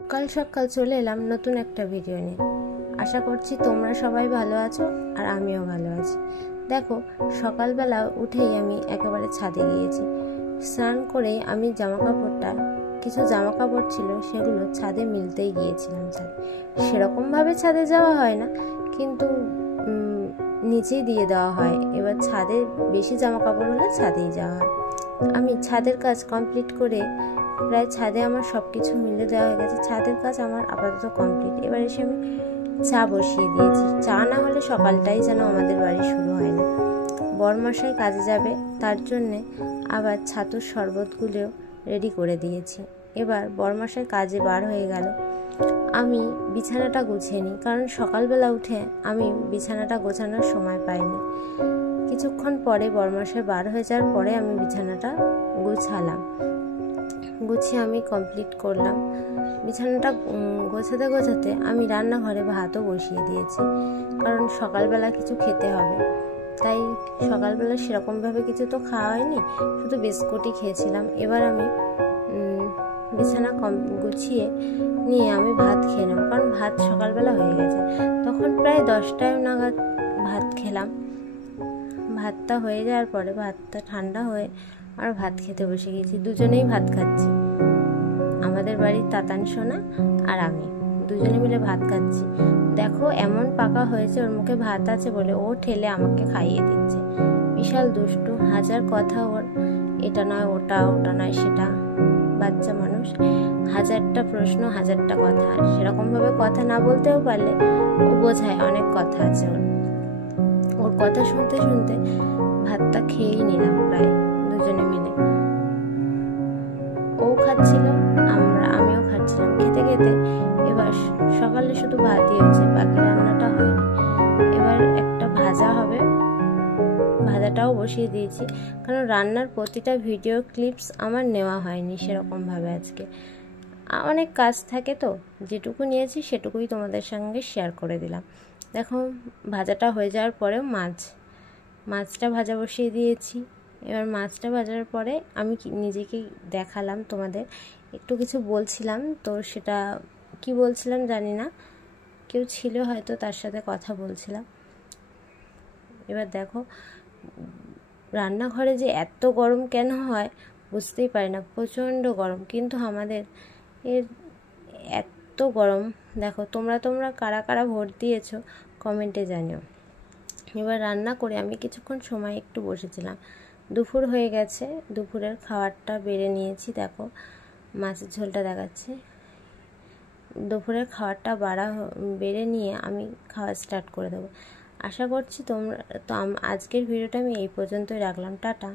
সকাল সকাল চলে এলাম নতুন একটা ভিডিও নিয়ে। আশা করছি তোমরা সবাই ভালো আছো আর আমিও ভালো আছি। দেখো, সকালবেলা উঠেই আমি একেবারে ছাদে গিয়েছি। স্নান করে আমি কিছু জামা কাপড় ছিল সেগুলো ছাদে মিলতেই গিয়েছিলাম। সেরকমভাবে ছাদে যাওয়া হয় না, কিন্তু নিচেই দিয়ে দেওয়া হয়। এবার ছাদে বেশি জামা কাপড় হলে ছাদেই যাওয়া হয়। আমি ছাদের কাজ কমপ্লিট করে প্রায় ছাদে আমার সব কিছু মিলে দেওয়া হয়ে গেছে। ছাদের কাজ আমার আপাতত কমপ্লিট। এবার এসে আমি চা বসিয়ে দিয়েছি। চা না হলে সকালটাই যেন আমাদের বাড়ি শুরু হয় না। বরমশাই কাজে যাবে, তার জন্যে আবার ছাতুর শরবতগুলো রেডি করে দিয়েছি। এবার বরমশাই কাজে বার হয়ে গেল। আমি বিছানাটা গুছিয়ে নিই, কারণ সকালবেলা উঠে আমি বিছানাটা গোছানোর সময় পাইনি। কিছুক্ষণ পরে বরমশাই বার হয়ে যাওয়ার পরে আমি বিছানাটা গুছিয়ে আমি কমপ্লিট করলাম। বিছানাটা গোছাতে গোছাতে আমি রান্নাঘরে ভাতও বসিয়ে দিয়েছি, কারণ সকালবেলা কিছু খেতে হবে। তাই সকালবেলা সেরকমভাবে কিছু তো খাওয়া হয়নি, শুধু বিস্কুটই খেয়েছিলাম। এবার আমি বিছানা গুছিয়ে নিয়ে আমি ভাত খেয়ে নেব, কারণ ভাত সকালবেলা হয়ে গেছে। তখন প্রায় 10টায় নাগাদ ভাত খেলাম। ভাতটা হয়ে যাওয়ার পরে ভাতটা ঠান্ডা হয়ে আর ভাত খেতে বসে গেছি। দুজনেই ভাত খাচ্ছি, আমাদের বাড়ির তাতান সোনা আর আমি দুজনে মিলে ভাত খাচ্ছি। দেখো, এমন পাকা হয়েছে, ওর মুখে ভাত আছে বলে ও ঠেলে আমাকে খাইয়ে দিচ্ছে। বিশাল দুষ্টু, হাজার কথা ওর, এটা নয় ওটা, ওটা নয় সেটা। বাচ্চা মানুষ, হাজারটা প্রশ্ন, হাজারটা কথা। সেরকম ভাবে কথা না বলতেও পারলে ও বোঝায় অনেক কথা আছে ওর কথা শুনতে শুনতে ভাতটা খেয়েই নিলাম প্রায় দুজনে মিলে। ও খাচ্ছিল, আমিও খাচ্ছিলাম। খেতে খেতে এবার সকালে শুধু ভাতই হয়েছে, বাকি রান্নাটা হয়নি। এবার একটা ভাজা হবে, ভাজাটাও বসিয়ে দিয়েছি, কারণ রান্নার প্রতিটা ভিডিও ক্লিপস আমার নেওয়া হয়নি সেরকম ভাবে। আজকে অনেক কাজ থাকে, তো যেটুকু নিয়েছি সেটুকুই তোমাদের সঙ্গে শেয়ার করে দিলাম। দেখো, ভাজাটা হয়ে যাওয়ার পরেও মাছটা ভাজা বসিয়ে দিয়েছি। এবার মাছটা ভাজার পরে আমি নিজেকে দেখালাম, তোমাদের একটু কিছু বলছিলাম, তো সেটা কি বলছিলাম জানি না, কেউ ছিল হয়তো, তার সাথে কথা বলছিলাম। এবার দেখো, রান্নাঘরে যে এত গরম কেন হয় বুঝতেই পারি না, প্রচণ্ড গরম। কিন্তু আমাদের এত গরম, দেখো তোমরা কারা কারা ভোট দিয়েছো কমেন্টে জানিও। এবার রান্না করে আমি কিছুক্ষণ সময় একটু বসেছিলাম। দুপুর হয়ে গেছে, দুপুরের খাবারটা বেড়ে নিয়েছি। দেখো, মাছের ঝোলটা দেখাচ্ছি। দুপুরের খাবারটা বেড়ে নিয়ে আমি খাওয়া স্টার্ট করে দেবো। আশা করছি তোমরা আজকের ভিডিওটা আমি এই পর্যন্তই রাখলাম। টাটা।